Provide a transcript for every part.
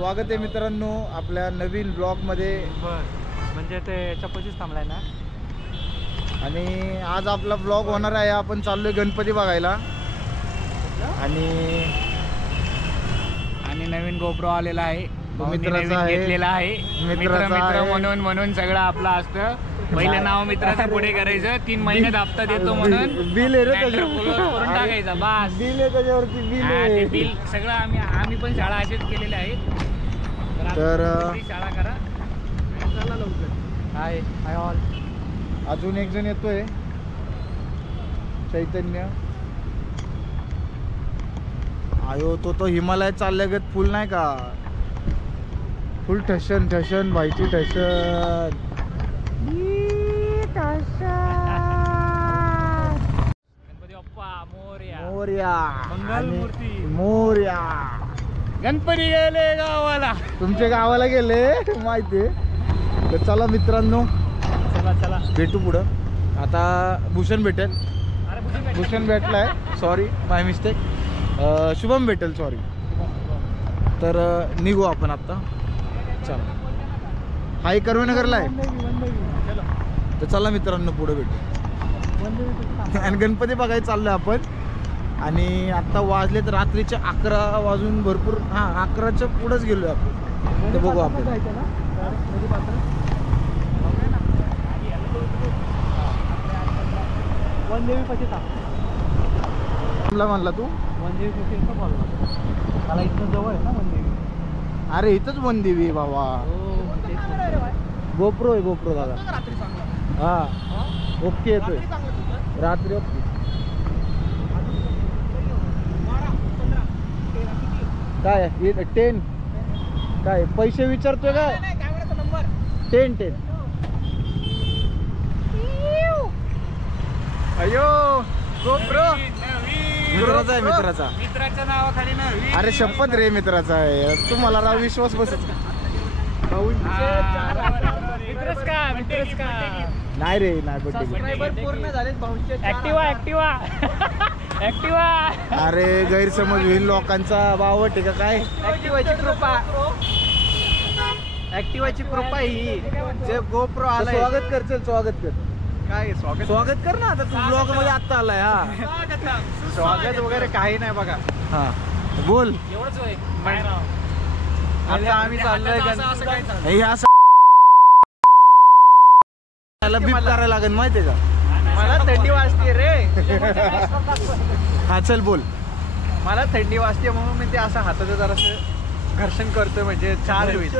स्वागत आहे मित्रांनो आपल्या नवीन ब्लॉगमध्ये. म्हणजे ते याच्यापाशीच थांबलाय ना. आणि आज आपला ब्लॉग होणार आहे. आपण चाललोय गणपती बघायला आणि नवीन गोप्रो आलेला आहे. मित्राचा घेतलेला आहे. मित्र म्हणून सगळं आपलं असतं. पहिलं नाव मित्राचं पुढे करायचं. 3 महिन्यात हप्ता देतो म्हणून बिल आहे रे करून टाकायचा. बस बिल आहे त्याच्यावरती बिल सगळं आम्ही पण शाळा असेच केलेल्या आहेत. तर शाळा करा चला लवकर. Hi all. अजून एक जण येतोय चैतन्य. आयो तो हिमालयात चालल्यागत फुल नाही का. फुल ठशन भाईची ठशन. गणपती बाप्पा मोरया मोरया मंगलमूर्ती मोरया. गणपती गेले गावाला. तुमच्या गावाला गेले माहिती. तर चला मित्रांनो चला भेटू पुढं. आता भूषण भेटेल. भूषण भेटलाय. सॉरी माय मिस्टेक. शुभम भेटेल. सॉरी. तर निघू आपण आता. चला हाय कर्वेनगरला आहे. तर चला मित्रांनो पुढे भेटू. आणि गणपती बघायला चाललोय आपण. आणि आता वाजलेत रात्रीचे 11 वाजून भरपूर. 11च्या पुढेच गेलोय आपण. ते बघू आपण. म्हणला तू मला इथं जवळ आहे ना मंदिर. अरे इथंच वनदेवी आहे बाबा. गोप्रो आहे गोप्रो दादा. हा ओके येतोय रात्री. ओके काय 10 काय पैसे विचारतोय का. 10 अयो गोप्रो मित्राचा आहे. मित्राच्या नावाखाली ना. अरे शपथ रे मित्राचा आहे. तुम्हाला राव विश्वास बसत नाही रे. नाही बर्थडे पूर्ण झाले. ऍक्टिवा अरे गैरसमज होईल लोकांचा. बावट आहे का काय. ऍक्टिवाची कृपा ही जे गोप्रो आला. स्वागत कर. चल स्वागत कर. काय स्वागत कर ना. आता तू ब्लॉग मध्ये आता आलाय. स्वागत वगैरे काही नाही बघा. हा बोल. एवढंच होय. आता आम्ही चाललोय बीप करायला लागेल माहितीये का. मला थंडी वाजते रे. हा चल बोल. मला थंडी वाजते म्हणून मी ते असं हाताचं जरासं घर्षण करतोय. म्हणजे चार्ज होईल.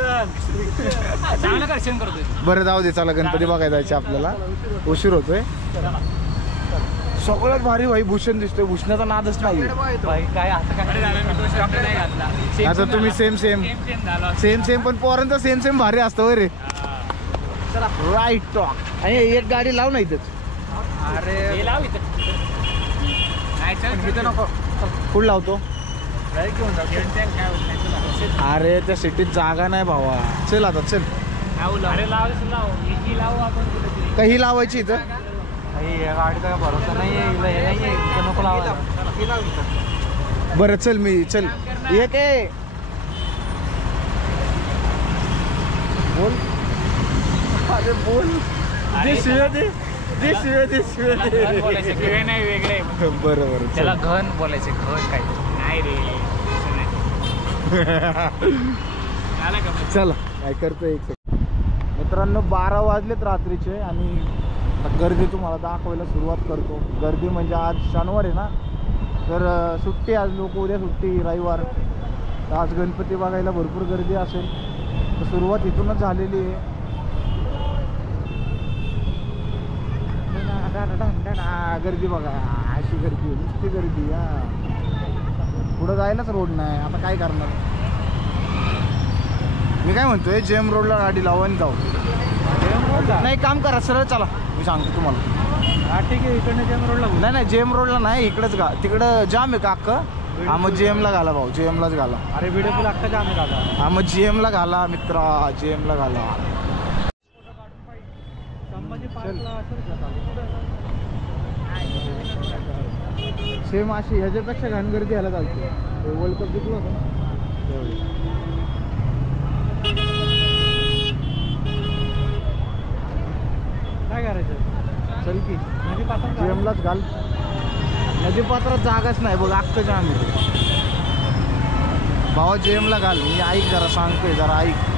चांगलं घर्षण करतोय. बरं जाऊ दे. चला गणपती बघायला जायचे आपल्याला. उशीर होतोय. सगळ्यात भारी भाई भूषण दिसतोय. भूषणाचा नादच नाही. काय आता तुम्ही सेम पण पोरांचा सेम भारी असतो रे. Right talk. आणि एक गाडी लाव ना इथंच. अरे लाव इथं. नको. कुठं लावतो. अरे त्या सिटीत जागा नाही भावा. चल आता चल. काही लावायची इथं. गाडीचा भरोसा नाहीये. नको लावायला. बरं चल मी चल एक आहे. बोल. अरे बोल. नाही वेगळे. बरोबर. त्याला घन बोलायचे. घन काय नाही रे. चला काय करतोय. एक सेकंड मित्रांनो 12 वाजलेत रात्रीचे. आणि गर्दी तुम्हाला दाखवायला सुरुवात करतो. गर्दी म्हणजे आज शनिवार आहे ना. तर सुट्टी आज. लोक उद्या सुट्टी रविवार. तर आज गणपती बघायला भरपूर गर्दी असेल. तर सुरुवात इथूनच झालेली आहे. गर्दी बघा. अशी गर्दी नुसती गर्दी. पुढं जायलाच रोड नाही. आता काय करणार. मी काय म्हणतोय जेम रोडला गाडी लावून जाऊ. नाही काम करा सरळ चला. मी सांगतो तुम्हाला. ठीक आहे. इकडनं जेम रोडला. नाही जेम रोडला नाही. इकडंच तिकडं जाम आहे का अख्खं. हा मग जीएमला घाला भाऊ. जीएमलाच घाला. अरे व्हिडिओ तुला अख्खा जाम आहे. हा मग जीएमला घाला मित्रा. जीएमला घाला. सेम अशी ह्याच्यापेक्षा घाण गर्दी ह्याला चालते. वर्ल्ड कप जिंकलो होतो ना. करायचं? चल की नदी पासून जेमलाच घाल. नदीपात्रात जागाच नाही बघ, अख्खं जाम आहे. भावा जेमला घाल, मी ऐक जरा, सांगतोय जरा ऐक.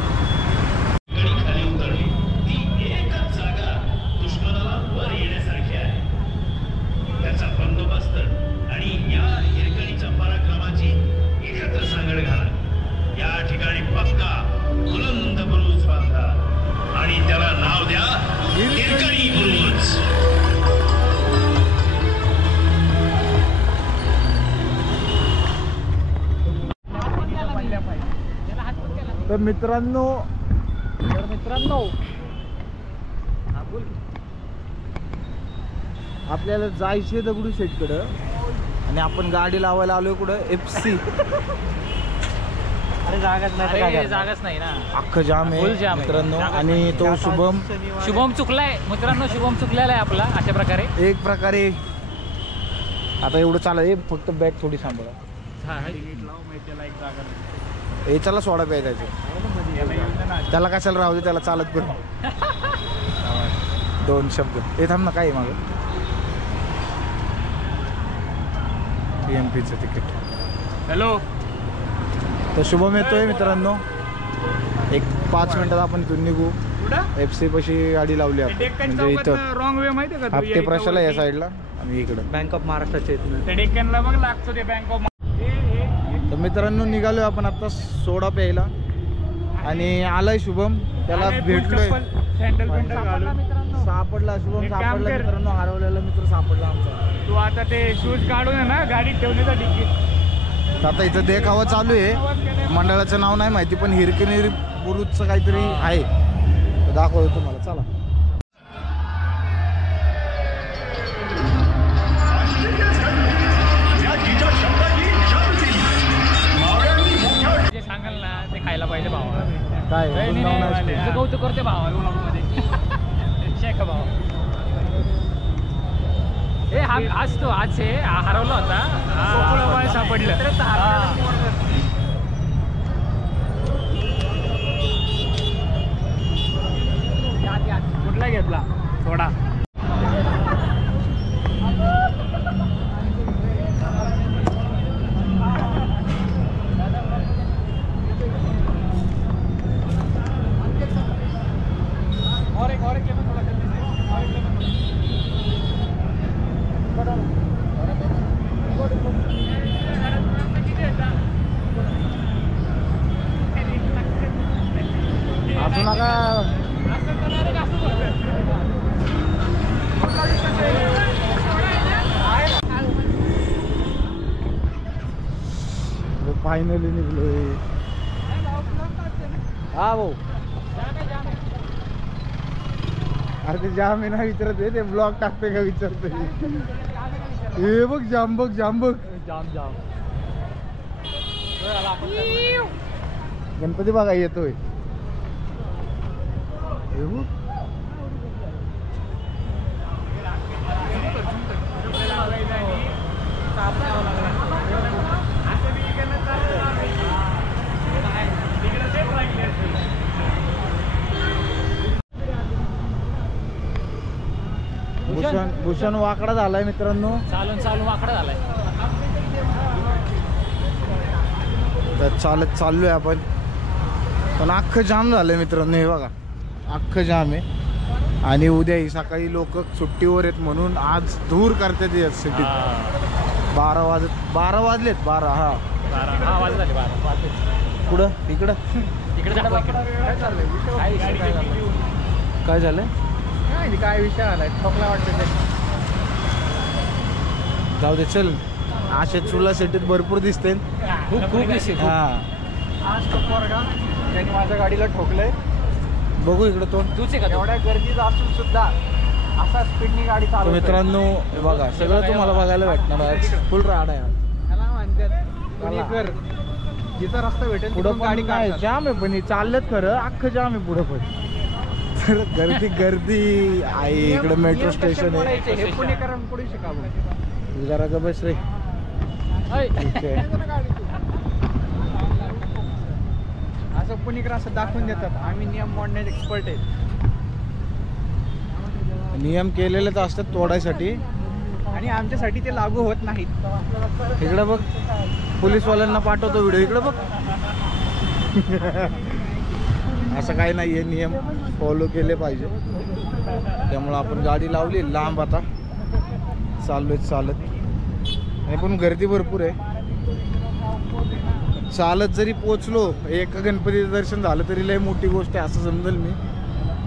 त्याचा बंदोबस्त आणि या हिरकणीच्या पराक्रमाची एकत्र सांगड घाला. या ठिकाणी पक्का बुलंद बुरुज बांधा आणि त्याला नाव द्या हिरकणी बुरुज. तर मित्रांनो आपल्याला जायचे दगडूशेठकडं आणि आपण गाडी लावायला आलोय कुठं FC. अरे जागाच नाही तर काय करणार? जागाच नाही ना. अख्खं जाम फुल आहे जाम आहे. मित्रांनो. आणि तो शुभम शुभम चुकलाय मित्रांनो, शुभम चुकलेला आहे आपला अशा प्रकारे. एक प्रकारे आता एवढं चालत, फक्त बॅग थोडी सांभाळा. हे चला सोडा प्यायचा, त्याला कशाला राहू दे, त्याला चालत पण 2 शब्द. हे थांब ना, काय आहे मागं? PMPचं तिकीट. हॅलो. तर शुभम येतोय मित्रांनो, एक 5 मिनिटात आपण इथून निघू. FC पाशी गाडी लावली आपण, म्हणजे इथं रॉंग वे माहिती का? हप्ते प्रशाला या साईडला आणि इकडं बँक ऑफ महाराष्ट्राचे आहेत ते डेक्कनला मग लागतो ते बँक ऑफ. तर मित्रांनो निघालोय आपण आता सोडा प्यायला आणि आलाय शुभम, त्याला भेटलोय. सापडला शुभम, सापडला मित्रांनो, हरवलेला मित्र सापडला आमचा. तू आता ते शूज काढून आहे ना गाडीत ठेवण्याचा तिकीट. तर आता इथं देखावा चालू आहे, मंडळाचं नाव नाही माहिती, पण हिरकणी बुरुजचं काहीतरी आहे, तर दाखवतो तुम्हाला. चला. जे सांगाल ना ते खायला पाहिजे भावा. काय तुझं कौतुक करते भावा मध्ये. शेख भावा. ए हा आज तो आज हरवला होता, सापडलं. कुठला घेतला थोडा? असू नका. फायनली निघलोय. हा भाऊ, अरे ते जाम आहे ना विचारत आहे, ते ब्लॉग टाकते का विचारते. हे बघ जाम, बघ जाम, बघ जाम. गणपती बघा येतोय. हे बघ. भूषण वाकडा झालाय मित्रांनो. चालून वाकडा झालाय. तर चालत चाललोय आपण, पण अख्खं जाम झालंय मित्रांनो. हे बघा अख्खं जाम आहे. आणि उद्या ही सकाळी लोक सुट्टीवर आहेत म्हणून आज दूर करतात या सिटीत. 12 वाजलेत. 12 हा वाजले 12. पुढं इकडं इकडे काय झालंय? काय विषय आलाय? ठोकला वाटतं. जाऊ दे चल. असे तुला सिटीत भरपूर दिसते. खूप दिसते. हा आज तो पोरगा त्यांनी माझ्या गाडीला ठोकलंय. बघू इकडं तो. तूच आहे का? एवढ्या गर्दीत असून सुद्धा असा स्पीडनी गाडी तर चालवतोय. मित्रांनो बघा सगळं तुम्हाला बघायला भेटणार आज. फुल राडा आहे. त्याला म्हणतात पुणेकर, जिथं रस्ता भेटेल पुढं तिथून पण गाडी काय काढतात. जाम आहे, पण चाललेत खरं अख्खं जाम आहे पुढं पण. तर गर्दी आहे. इकडं मेट्रो स्टेशन आहे. हे पुणेकरांना पुढे शिकावं. जरा ग बस रे. ठीक आहे. असं पुणेकर असं दाखवून देतात आम्ही नियम मोडण्यात एक्सपर्ट आहेत. नियम केलेलेच असतात तोडायसाठी. आणि आमच्यासाठी ते लागू होत नाहीत. इकडे बघ, पोलीसवाल्यांना पाठवतो व्हिडिओ. इकडे बघ. असं काही नाही आहे, नियम फॉलो केले पाहिजे. त्यामुळं आपण गाडी लावली लांब, आता चाललोय चालत. आणि पण गर्दी भरपूर आहे. चालत जरी पोचलो, एका गणपतीचं दर्शन झालं तरी लय मोठी गोष्ट आहे असं समजेल मी.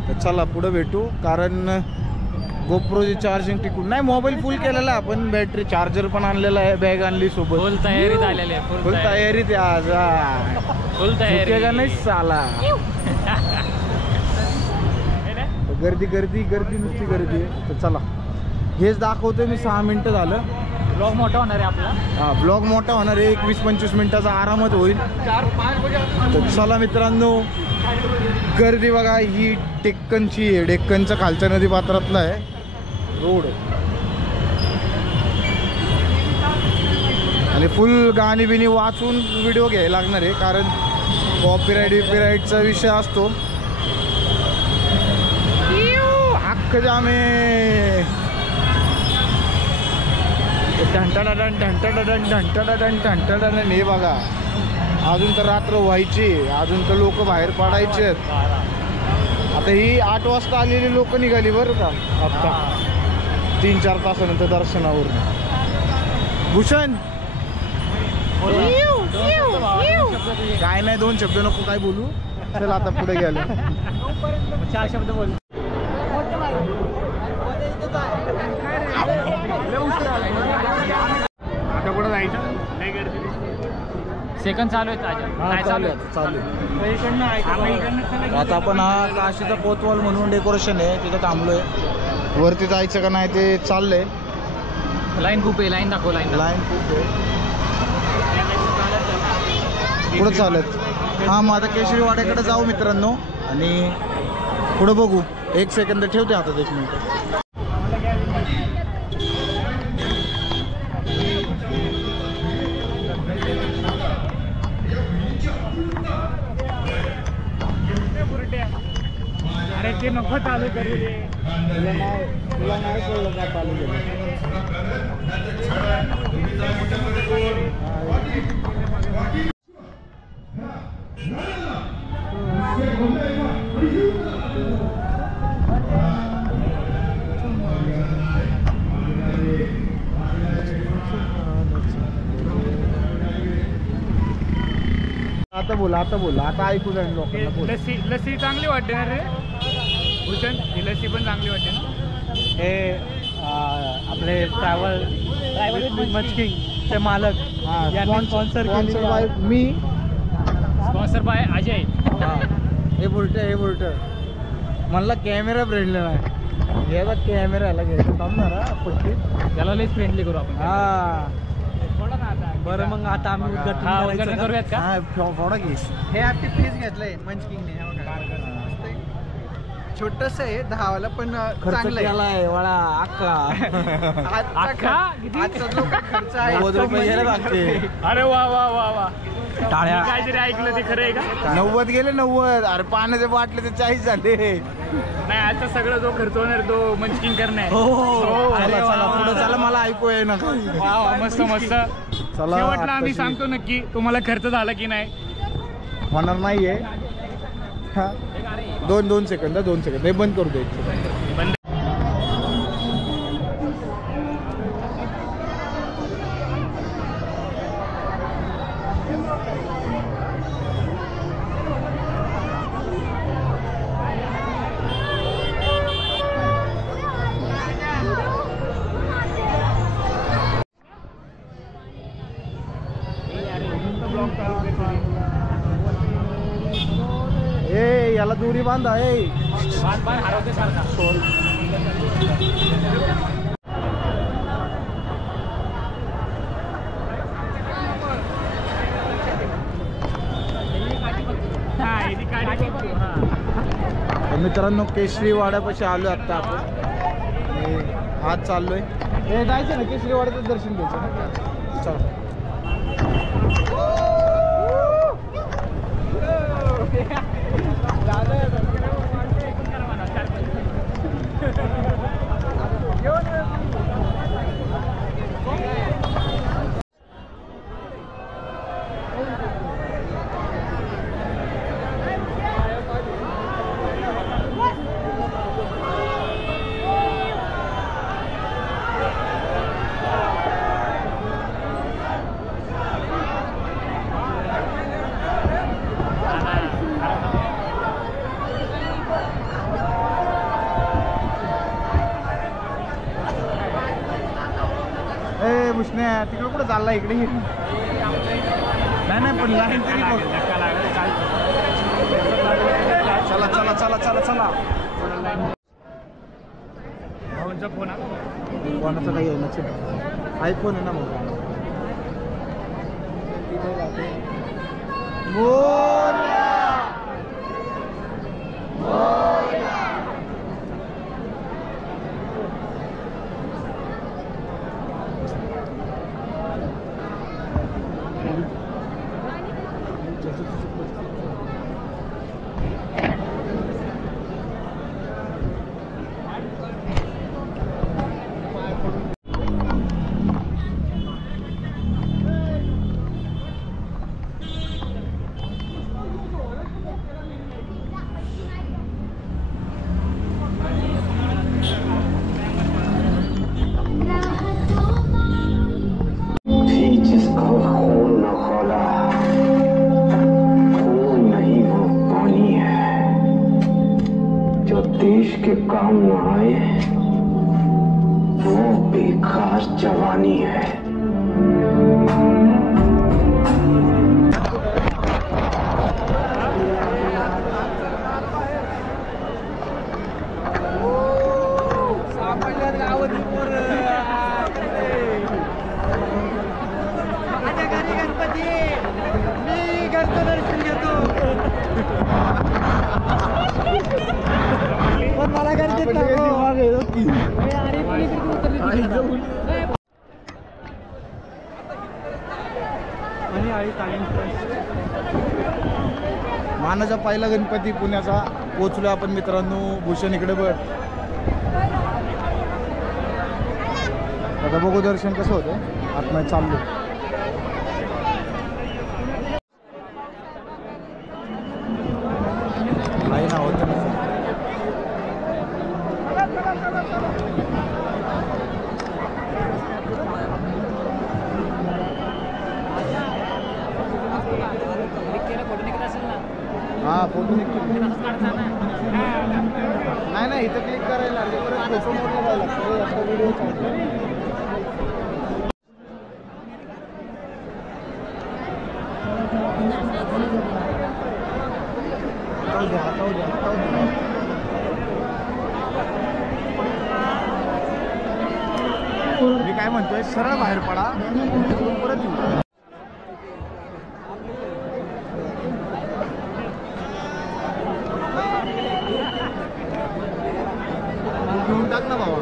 तर चला पुढं भेटू. कारण गोप्रोची चार्जिंग टिकून नाही. मोबाईल फुल केलेला आहे आपण, बॅटरी चार्जर पण आणलेला आहे, बॅग आणली सोबत. फुल तयारीत आलेले आहे. फुल तयारीत आहे आज. फुल तयारी का नाही साला. गर्दी गर्दी गर्दी नुसती गर्दी आहे. तर चला हेच दाखवतोय मी. 6 मिनिटं झालं. ब्लॉग मोठा होणार आहे आपला. हा ब्लॉग मोठा होणार आहे. 21-25 मिनिटाचा आरामात होईल. तर चला मित्रांनो, गर्दी बघा. ही डेक्कनची आहे, डेक्कनच्या खालच्या नदी पात्रातला आहे रोड. आणि फुल गाणी बिणी वाचून व्हिडिओ घ्यायला लागणार आहे, कारण कॉपीराईटचा विषय असतो. हक्क जामे. ढंटाडन ढंटाडन ढंटाडन ढंटाडन. हे बघा, अजून तर रात्र व्हायची, अजून तर लोक बाहेर पडायचे. आता ही 8 वाजता आलेली लोक निघाली बरं का. आता 3-4 तासानंतर दर्शनावर. भूषण काय नाही, 2 शब्द नको काय बोलू. चल आता पुढे गेलो. 4 शब्द बोल. आता कुठं जायचं? सेकंड चालू आहेत आज. नाही चालू आहे. चालू आता आपण हा काशीचा कोतवाल म्हणून डेकोरेशन आहे, तिथं थांबलोय. वरती जायचं का नाही ते चाललंय. लाईन खूप आहे. लाईन दाखव. लाईन खूप आहे. पुढं चालत. हा मग आता केशरीवाड्याकडे जाऊ मित्रांनो, आणि पुढं बघू. 1 सेकंद ठेवते हातात, 1 मिनिट. अरे ते नको चालू करू दे. तुला नाही कळलं का चालू केलं. आता बोल आता ऐकू जाईल लोकांना. बोल. लस्सी चांगली वाटते ना रे भूषण? ही लस्सी पण चांगली वाटते ना. हे आपले ट्रॅव्हल मचकिंग चे मालक यांनी sponsor by me. Sponsor by Ajay. हे बुलट म्हणला कॅमेरा फ्रेंडली नाही. याचा कॅमेरा याला घ्यायचा थांबणार पट्टी. त्याला लईच फ्रेंडली करू आपण. हा बरं मग आता आम्ही उद्घाटन करूयात का? फोडा की. हे आपली फ्रीज घेतलंय मंचकिंगने. छोटस आहे 10 वाला, पण खर्च चांगलं केलाय वाळा अक्का. अख्खा? आजचा जो खर्च आहे 90 रुपये गेले लागते. अरे वा वा वा वा. टाळ्या. काहीतरी ऐकलं ते खरं आहे का? 90 गेले 90. अरे पाण्याचे बाटले ते 40 झाले. नाही, आता सगळं जो खर्च होणार तो मंचकिंग करणार. चला पुढे चला, मला ऐकू आहे ना. मस्त मस्त. चला शेवटला आम्ही सांगतो नक्की तुम्हाला खर्च झाला की नाही. होणार नाहीये. 2 सेकंद हे बंद करू दे. बंद. याला दुरी बांधा. बार हरवते सारखा. मित्रांनो केशरी वाड्यापाशी आलोय आता आपण. आज चाललोय. हे जायचं ना केशरी वाड्याचं दर्शन घ्यायचं ना. चला. भुसण्या तिकडे कुठं चालला इकडे ये. नाही नाही पण लाईन तरी बघ. चला चला चला चला चला. भाऊंचा फोन कोणाचं काही आहे नसेल. आयफोन आहे ना मग. देश के काम न आए वो बेकार जवानी है. मला गरजेचं मानाचा पहिला गणपती पुण्याचा पोचलो आपण मित्रांनो. भूषण इकडे बघ. आता बघू दर्शन कसं होतं. आतमध्ये चाललो. नाही ना होतं ना. हां फोटो नाही नाही इथं क्लिक करायला परत फोटो मोठा व्हायला लागतो. व्हिडिओ मी काय म्हणतोय सरळ बाहेर पडा परत येऊ. घेऊन टाक ना बाबा.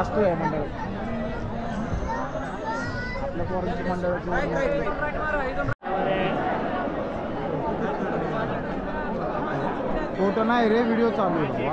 असतोय मंडळ आपल्या पोरांची मंडळाची. फोटो नाही रे व्हिडिओ चालू आहे.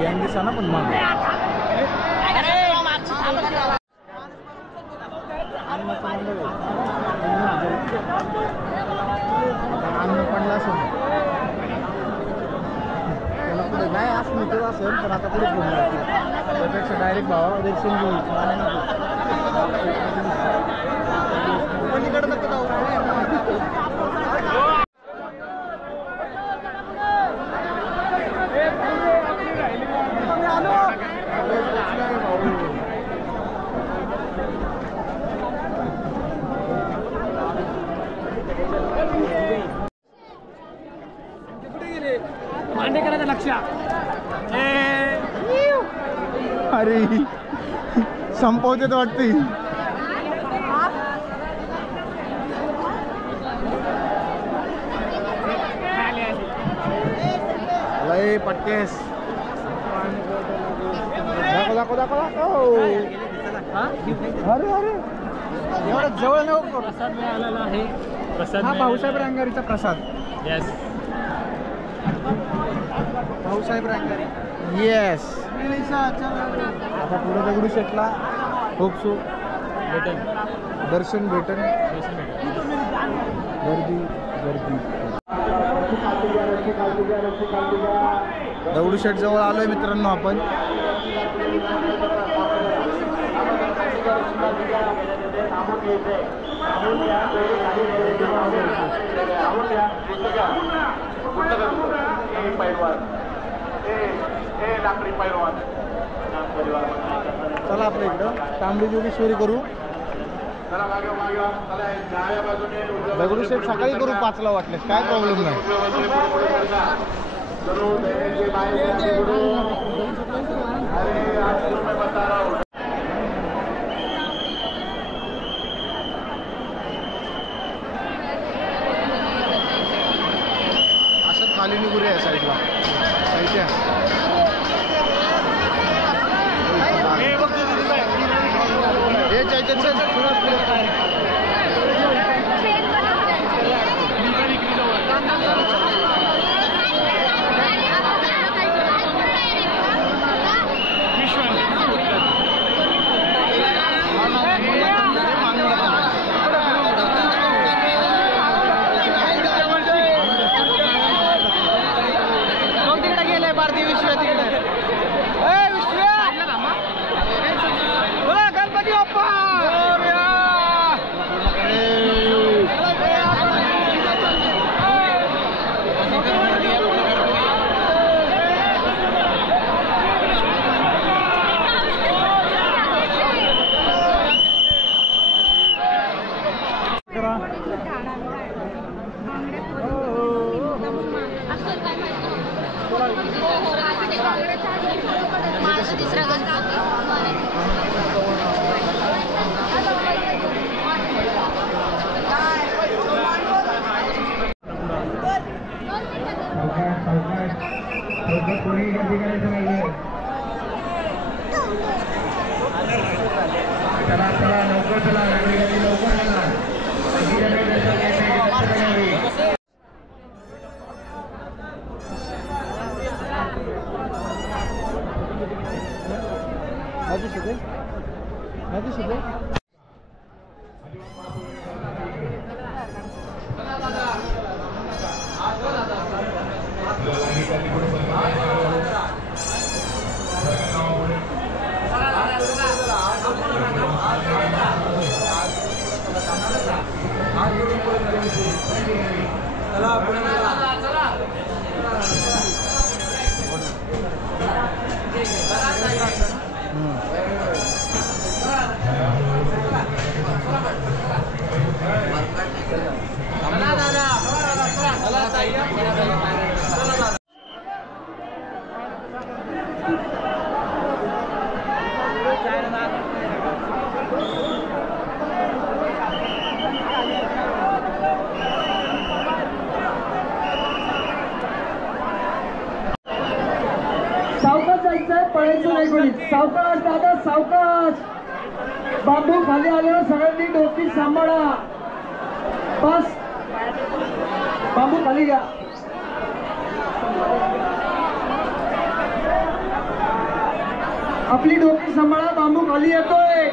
गँग दिसा ना पण मग अन्न पडला असेल त्याला पुढे नाही असं मित्र असेल पण आता पुढे घेऊन त्यापेक्षा डायरेक्ट भावा दर्शन घेऊ. पलीकडे नको जाऊ. मांडेकरांचं लक्ष. अरे संपवते वाटते. लय पट्टेस दाखव दाखव दाखव. अरे अरे एवढं जवळ नको. प्रसाद मिळालेला आहे. प्रसाद हा भाऊसाहेब रांगारीचा प्रसाद. येस. भाऊसाहेब रांगारी. येस. आता पुढे दगडूशेठला होपसो भेटेल. दर्शन भेटन. गर्दी गर्दी. दगडूशेठ जवळ आलोय मित्रांनो आपण. चला आपल्या इकडं तांबडी जोगेश्वरी करू. दगडूशेठ सकाळी करू 5ला वाटल्यास काय प्रॉब्लेम नाही. असं खाली निघूया या साईडला. हे चैतन्य चल सावकाश दादा सावकाश. बांबू खाली आल्यावर सगळ्यांनी डोकी सांभाळा. बस बांबू खाली घ्या. आपली डोकी सांभाळा. बांबू खाली येतोय.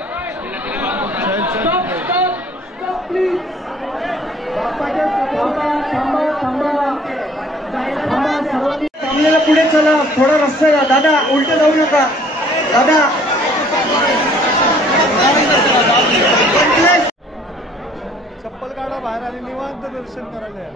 Stop stop stop please. थांबा थांबा थांबा थांबा. सर्वांनी थांबलेला पुढे चला. थोडा रस्ता या दादा. उलट जाऊ नका दादा. चप्पल काढा बाहेर आणि निवांत दर्शन करायला या.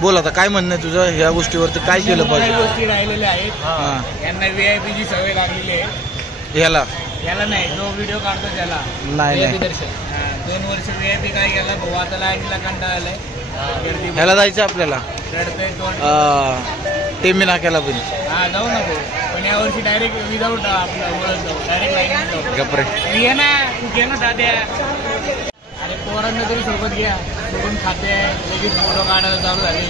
बोल आता काय म्हणणं आहे तुझं ह्या गोष्टीवरती, काय केलं काही पाहिजे? गोष्टी राहिलेल्या आहेत. हां यांना VIP ची सवय लागलेली आहे. ह्याला याला नाही, जो व्हिडिओ काढतो त्याला नाही नाही दर्शन 2 वर्ष VIP काय केला भाऊ, आता लाईनीला कंटाळा आलाय. गर्दी ह्याला जायचं आपल्याला रडतंय तोंड. टेमी नाक्याला पण. हा जाऊ नको, पण यावर्षी डायरेक्ट विदाऊट आपलं ओळख जाऊ, डायरेक्ट लाईन जाऊ. गपरे घे ना, तू घे ना दाद्या. अरे पोरांना तरी सोबत घ्या, सोबत खाते लगेच फोटो काढायला चालू झाले.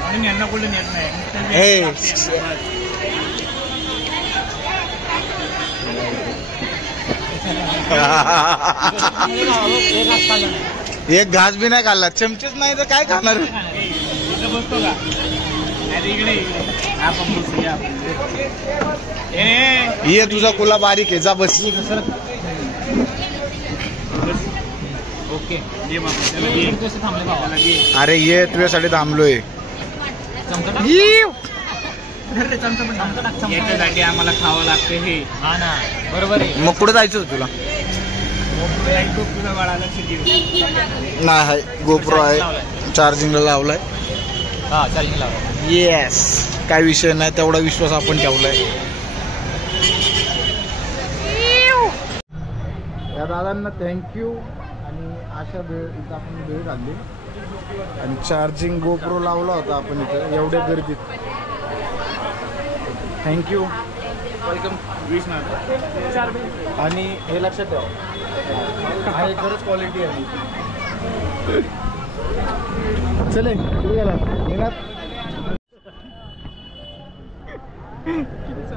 म्हणून यांना कुठे नेत नाही. एक घास बी नाही खाल्ला, चमचेच नाही तर काय खाणार? इथं बसतो का? अरे इकडे आपण बसूया. ये तुझा कुला बारीक आहे, जा बस. ओके थांबले बाबा. अरे ये तुझ्यासाठी थांबलोय. याच्यासाठी आम्हाला खावं लागतं हे. हा ना, बरोबर आहे. मग कुठे जायचं होतं तुला? तुझा बाळा लक्ष देऊ. नाही, गोप्रो आहे, चार्जिंगला लावलाय. हा चार्जिंग लावा. येस, काय विषय नाही, तेवढा विश्वास आपण ठेवलाय. या दादांना थँक्यू. आणि अशा वेळ इथं आपण वेळ घालली आणि चार्जिंग गोप्रो लावला होता आपण इथं एवढ्या गर्दीत. Thank you, welcome. आणि हे लक्षात ठेवा, आहे खरंच क्वालिटी आहे. चले कुठे गेला निघात.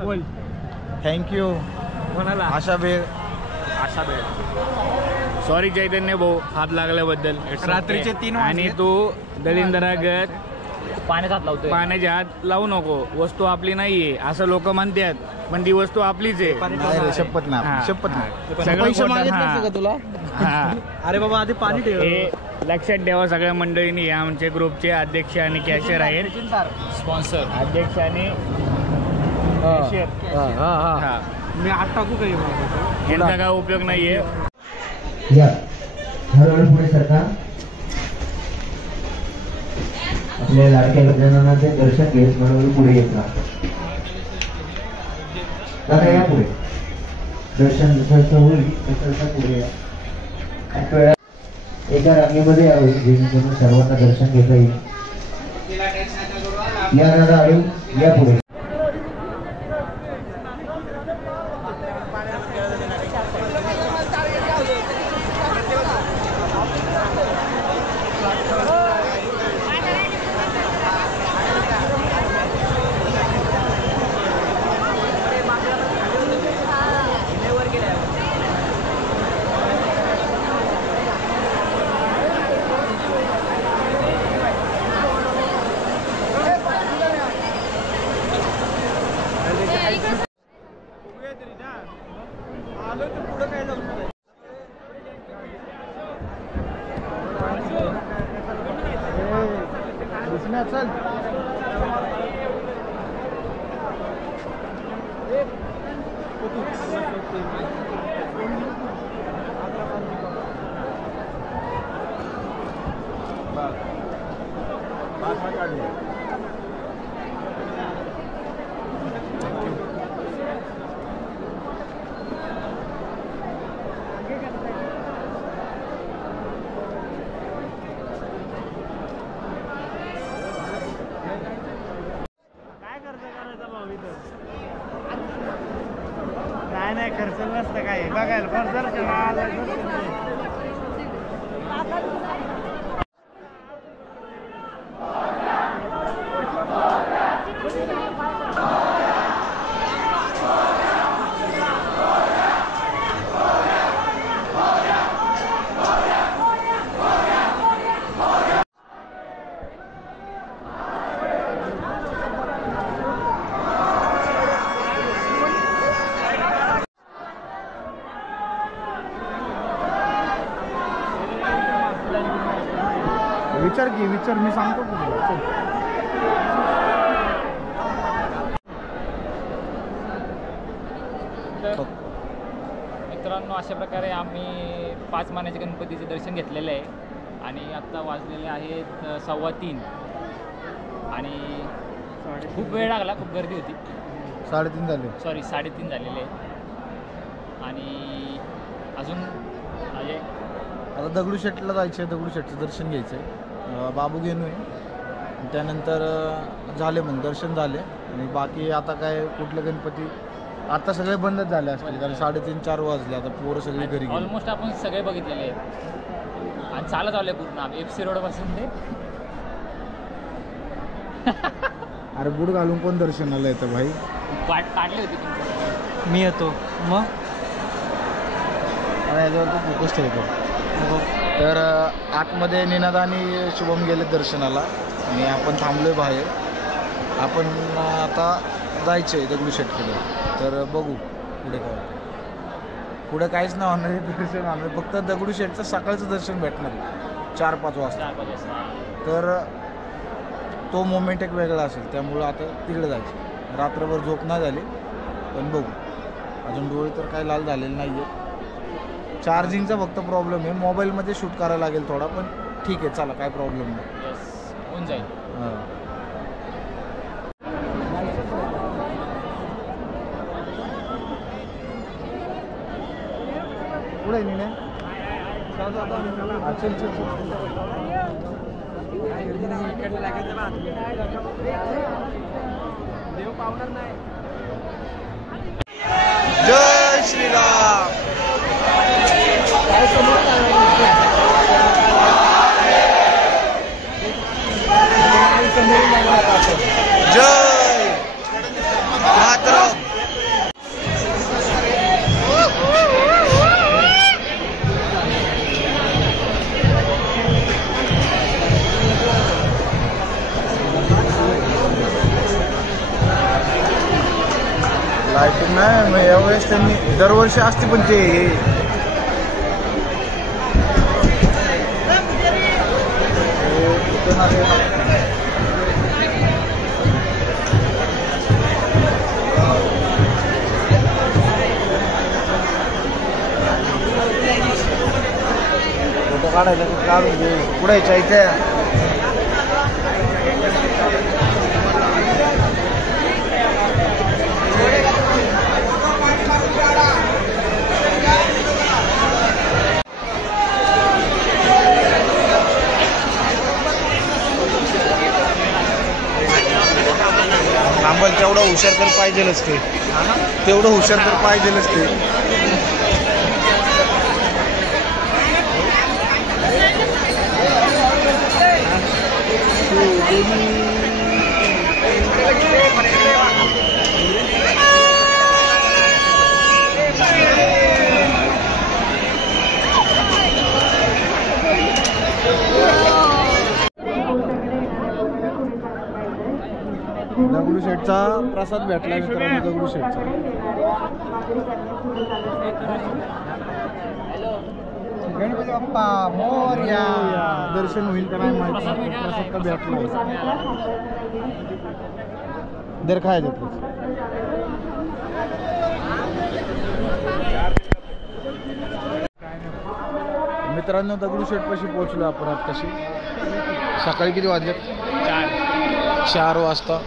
बोल. थँक्यू. कोणाला? अशा वेळ सॉरी चैतन्य भाऊ, हात लागल्याबद्दल. रात्रीचे 3 आणि तू दलिंदरागत पाण्यात हात लावतोय. पाण्याच्या हात लावू नको. वस्तू आपली नाहीये असं लोक म्हणतात, पण ती वस्तू आपलीच आहे. नाही रे, शपथ नाही, हा. शपथ नाही. सगळं पैसे खोटं. मागितले हा. का तुला? हा. अरे बाबा आधी पाणी ठेव. हे लक्षात ठेवा सगळ्या मंडळींनी. हे आमचे ग्रुपचे अध्यक्ष आणि कॅशियर आहेत. स्पॉन्सर अध्यक्ष आणि कॅशियर. हा. मी आत टाकू काही यांचा काय उपयोग नाहीये. या हळूहळू पुढे सरका. आपल्या लाडक्या गजाननाचे दर्शन घेत हळूहळू पुढे येत राहा. दादा या पुढे. दर्शन जसं होईल तसं पुढे या. एका रांगेमध्ये यावं जेणेकरून सर्वांना दर्शन घेता येईल. या दादा हळू या पुढे. चल. काय नाही खर्च नसतं काय बघायला विचार की विचार, मी सांगतो की तुला. चल. मित्रांनो, अशा प्रकारे आम्ही 5 मानाच्या गणपतीचे दर्शन घेतलेलं आहे. आणि आत्ता वाजलेले आहेत 2:15 आणि खूप वेळ लागला, खूप गर्दी होती. 3:30 झाले. सॉरी 3:30 झालेले आहेत. आणि अजून म्हणजे आता दगडूशेठला जायचं आहे, दगडूशेठचं दर्शन घ्यायचं आहे. बाबू घेणू आहे. त्यानंतर झाले मग दर्शन झाले. आणि बाकी आता काय कुठले गणपती आता सगळे बंदच झाले असतील, कारण 3:30-4 वाजले. आता पोरं सगळी घरी गेली. ऑलमोस्ट आपण सगळे बघितलेले आहेत आणि चालत आले पूर्ण आम्ही FC रोडपासून ते. अरे बूट घालून कोण दर्शनाला येतं भाई? वाट काढली होती तुमची. मी येतो मग याच्यावर तो फोकस ठेवतो. तर आतमध्ये निनाद आणि शुभम गेले दर्शनाला आणि आपण थांबलोय बाहेर. आपण आता जायचं आहे दगडूशेठकडे. तर बघू पुढे काय. पुढे काहीच नाही होणार आहे, दर्शन होणार. फक्त दगडूशेठचं सकाळचं दर्शन भेटणार आहे 4-5 वाजता. तर तो मोमेंट एक वेगळा असेल, त्यामुळं आता तिकडे जायचं. रात्रभर झोप नाही झाली, पण बघू. अजून डोळे तर काय लाल झालेले नाही आहे. चार्जिंगचा फक्त प्रॉब्लेम आहे. मोबाईलमध्ये शूट करायला लागेल थोडा, पण ठीक आहे, चला काय प्रॉब्लेम नाही. होऊन जाईल. हां पुढे नाही जय श्रीराम. जय मातरम. लाईटिंग नाही मग यावेळेस त्यांनी दरवर्षी असते, पण ते फोटो काढायला काढून घे. पुढे जायचं. थांबल तेवढं हुशार तर पाहिजेलच ते. तेवढं हुशार तर पाहिजेलच ते. दगडूशेठचा प्रसाद भेटला मित्रांनो. दगडूशेठचा गणपती बाप्पा मोरया. दर्शन होईल का नाही माहिती, प्रसाद तर भेटला. दर काय देतो मित्रांनो. दगडूशेठपाशी पोहोचलो आपण आत्ताशी. सकाळी किती वाजले? 4 वाजता.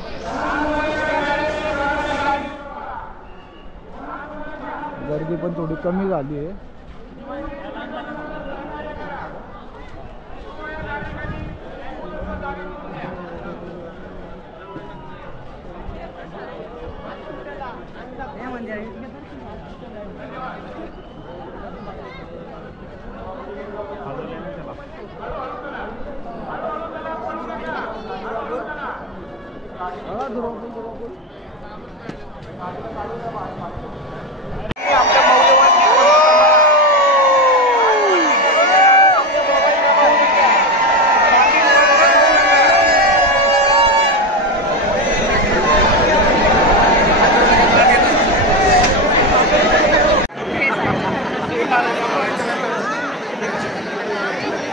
गर्दी पण थोडी कमी झाली आहे.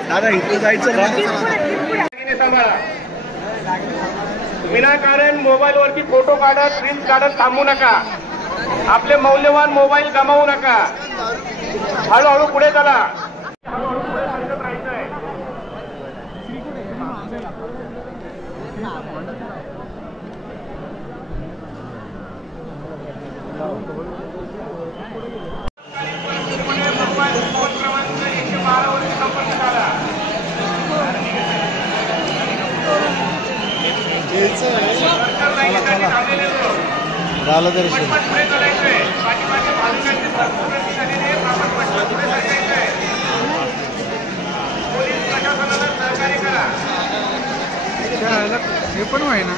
दादा इथे जायचं विनाकारण मोबाईल वरती फोटो काढत रील्स काढत थांबू नका. आपले मौल्यवान मोबाईल गमावू नका. हळूहळू पुढे चला. झालं दर्शन. हे पण आहे ना.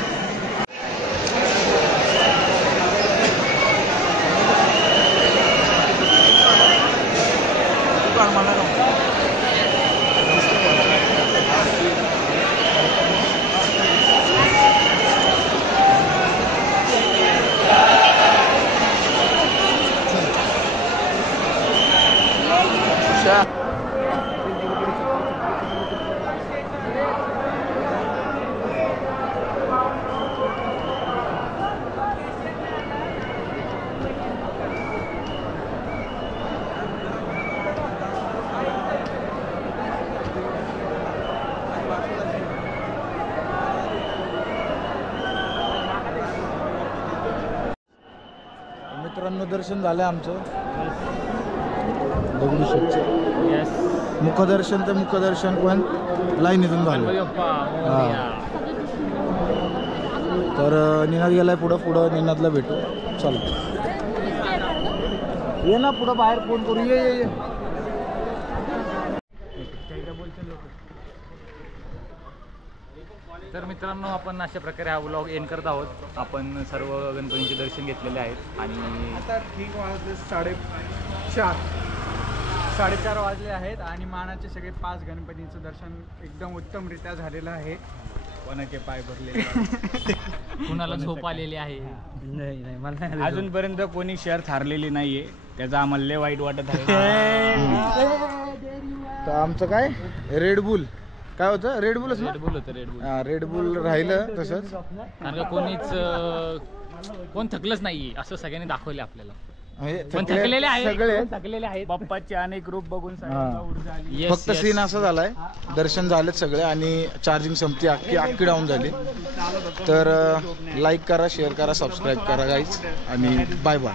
मित्रांनो दर्शन झालंय आमचं दगडूशेठचं. मुखदर्शन तर मुखदर्शन पण लाईनीतून झालं. तर निनाद गेलाय पुढं निनादला भेटू. चल ये ना पुढं बाहेर फोन करू. ये तर मित्रांनो आपण अशा प्रकारे हा व्लॉग एंड करत आहोत. आपण सर्व गणपतींचे दर्शन घेतलेले आहेत आणि आता ठीक वाजले 4:30 वाजले आहेत आणि मानाचे सगळे 5 गणपतींचं दर्शन एकदम उत्तमरित्या झालेलं आहे. कोणाचे पाय भरले कुणाला झोप आलेली आहे. नाही मला अजूनपर्यंत कोणी शहर थारलेली नाहीये, त्याचा आम्हाला लय वाईट वाटत आहे. तर आमचं काय रेडबुल काय होतं. रेडबुलच ना. रेडबुल होतं. रेडबुल रेडबुल राहिलं तसंच. कारण का कोण थकलंच नाही असं सगळ्यांनी दाखवले आपल्याला. पण सगळे थकलेले आहेत. बाप्पाचे अनेक रूप बघून सगळ्यांना ऊर्जा आली. फक्त सीन असा झालाय. दर्शन झालेत सगळे आणि चार्जिंग संपली. अख्खी डाऊन झाली. तर लाईक करा, शेअर करा, सबस्क्राईब करा गाईज आणि बाय बाय.